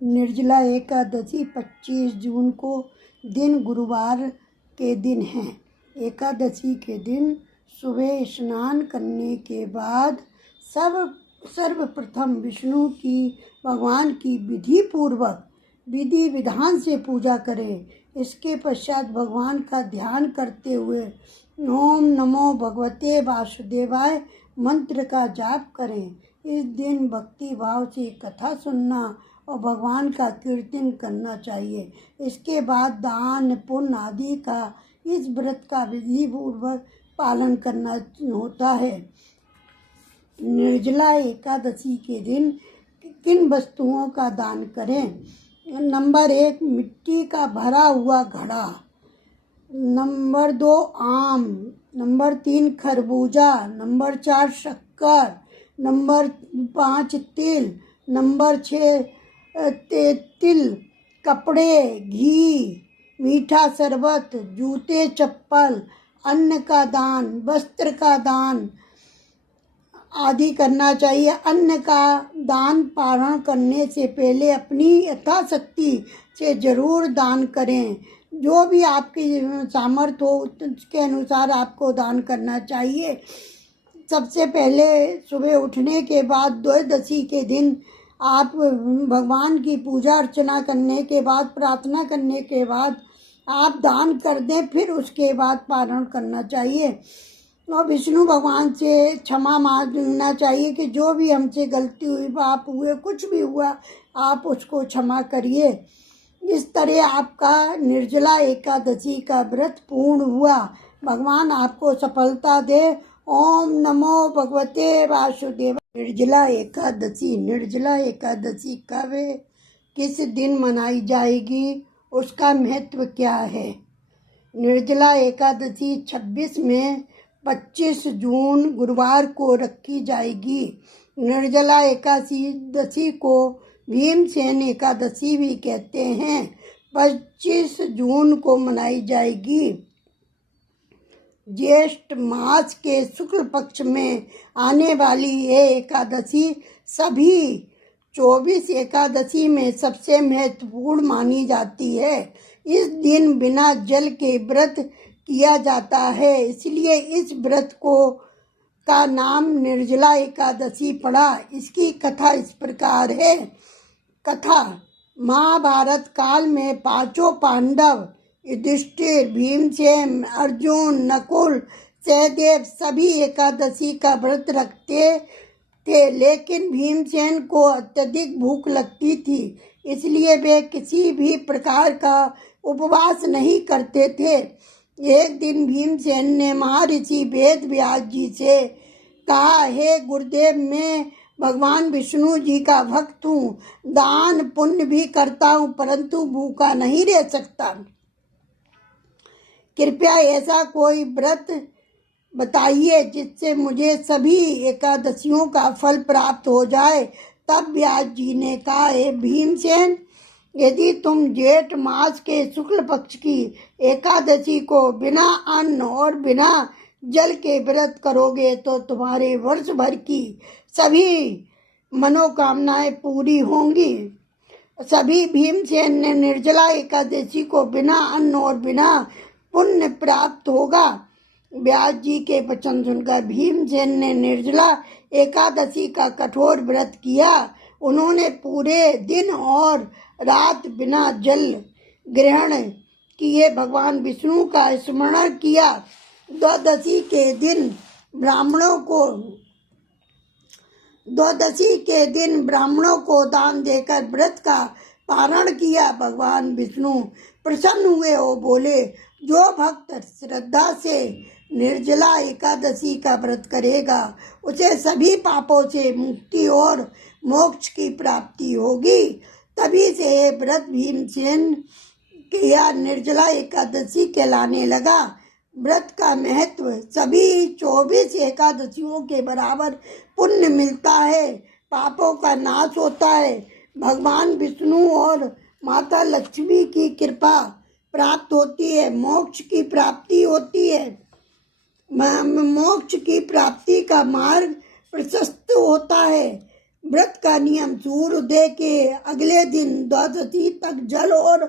निर्जला एकादशी 25 जून को दिन गुरुवार के दिन है। एकादशी के दिन सुबह स्नान करने के बाद सर्वप्रथम विष्णु की भगवान की विधि विधान से पूजा करें। इसके पश्चात भगवान का ध्यान करते हुए ओम नमो भगवते वासुदेवाय मंत्र का जाप करें। इस दिन भक्ति भाव से कथा सुनना और भगवान का कीर्तन करना चाहिए। इसके बाद दान पुण्य आदि का इस व्रत का विधि पूर्वक पालन करना होता है। निर्जला एकादशी के दिन किन वस्तुओं का दान करें? नंबर 1 मिट्टी का भरा हुआ घड़ा, नंबर 2 आम, नंबर 3 खरबूजा, नंबर 4 शक्कर, नंबर 5 तिल, नंबर 6 तिल, कपड़े, घी, मीठा शरबत, जूते चप्पल, अन्न का दान, वस्त्र का दान आदि करना चाहिए। अन्न का दान पारण करने से पहले अपनी यथाशक्ति से जरूर दान करें। जो भी आपकी सामर्थ्य हो उसके अनुसार आपको दान करना चाहिए। सबसे पहले सुबह उठने के बाद द्वादशी के दिन आप भगवान की पूजा अर्चना करने के बाद, प्रार्थना करने के बाद आप दान कर दें, फिर उसके बाद पारण करना चाहिए और विष्णु भगवान से क्षमा मांगना चाहिए कि जो भी हमसे गलती हुई, पाप हुए, कुछ भी हुआ, आप उसको क्षमा करिए। इस तरह आपका निर्जला एकादशी का व्रत पूर्ण हुआ। भगवान आपको सफलता दे। ओम नमो भगवते वासुदेव। निर्जला एकादशी कब किस दिन मनाई जाएगी, उसका महत्व क्या है? निर्जला एकादशी 26 में 25 जून गुरुवार को रखी जाएगी। निर्जला एकादशी को भीमसेन एकादशी भी कहते हैं। 25 जून को मनाई जाएगी। ज्येष्ठ मास के शुक्ल पक्ष में आने वाली ये एकादशी सभी 24 एकादशी में सबसे महत्वपूर्ण मानी जाती है। इस दिन बिना जल के व्रत किया जाता है, इसलिए इस व्रत का नाम निर्जला एकादशी पड़ा। इसकी कथा इस प्रकार है। कथा: महाभारत काल में पांचों पांडव युधिष्ठिर, भीमसेन, अर्जुन, नकुल, सहदेव सभी एकादशी का व्रत रखते थे, लेकिन भीमसेन को अत्यधिक भूख लगती थी, इसलिए वे किसी भी प्रकार का उपवास नहीं करते थे। एक दिन भीमसेन ने महर्षि वेद व्यास जी से कहा, हे गुरुदेव, मैं भगवान विष्णु जी का भक्त हूँ, दान पुण्य भी करता हूँ, परंतु भूखा नहीं रह सकता। कृपया ऐसा कोई व्रत बताइए जिससे मुझे सभी एकादशियों का फल प्राप्त हो जाए। तब व्यास जी ने कहा, हे भीमसेन, यदि तुम जेठ मास के शुक्ल पक्ष की एकादशी को बिना अन्न और बिना जल के व्रत करोगे तो तुम्हारे वर्ष भर की सभी मनोकामनाएं पूरी होंगी। सभी भीमसेन ने निर्जला एकादशी को बिना अन्न और बिना पुण्य प्राप्त होगा। व्यास जी के वचन सुनकर भीमसेन ने निर्जला एकादशी का कठोर व्रत किया। उन्होंने पूरे दिन और रात बिना जल ग्रहण किए भगवान विष्णु का स्मरण किया। द्वादशी के दिन ब्राह्मणों को दान देकर व्रत का पारण किया। भगवान विष्णु प्रसन्न हुए और बोले, जो भक्त श्रद्धा से निर्जला एकादशी का व्रत करेगा उसे सभी पापों से मुक्ति और मोक्ष की प्राप्ति होगी। तभी से ये व्रत भीमसेन या निर्जला एकादशी कहलाने लगा। व्रत का महत्व: सभी 24 एकादशियों के बराबर पुण्य मिलता है, पापों का नाश होता है, भगवान विष्णु और माता लक्ष्मी की कृपा प्राप्त होती है, मोक्ष की प्राप्ति होती है। मोक्ष की प्राप्ति का मार्ग प्रशस्त होता है। व्रत का नियम सूर्योदय के अगले दिन द्वादशी तक जल और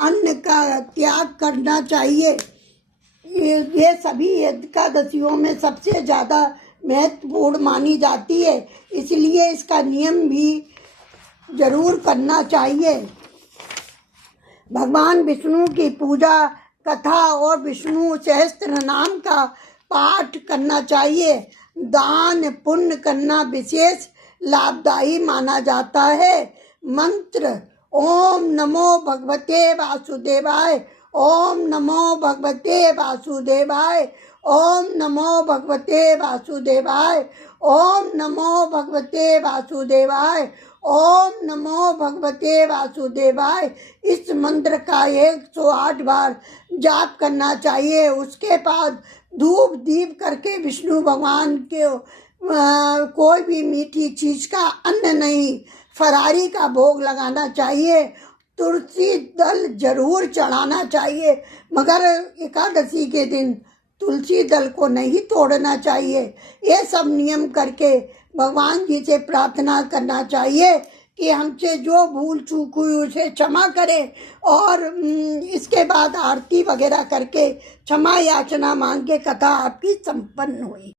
अन्न का त्याग करना चाहिए। ये सभी एकादशियों में सबसे ज़्यादा महत्वपूर्ण मानी जाती है, इसलिए इसका नियम भी जरूर करना चाहिए। भगवान विष्णु की पूजा कथा और विष्णु सहस्त्र नाम का पाठ करना चाहिए। दान पुण्य करना विशेष लाभदायी माना जाता है। मंत्र ओम नमो भगवते वासुदेवाय, ओम नमो भगवते वासुदेवाय, ओम नमो भगवते वासुदेवाय, ओम नमो भगवते वासुदेवाय, ओम नमो भगवते वासुदेवाय। इस मंत्र का 108 बार जाप करना चाहिए। उसके बाद धूप दीप करके विष्णु भगवान के कोई भी मीठी चीज का अन्न नहीं, फरारी का भोग लगाना चाहिए। तुलसी दल जरूर चढ़ाना चाहिए, मगर एकादशी के दिन तुलसी दल को नहीं तोड़ना चाहिए। ये सब नियम करके भगवान जी से प्रार्थना करना चाहिए कि हमसे जो भूल चूक हुई उसे क्षमा करें, और इसके बाद आरती वगैरह करके क्षमा याचना मांग के कथा आपकी संपन्न हुई।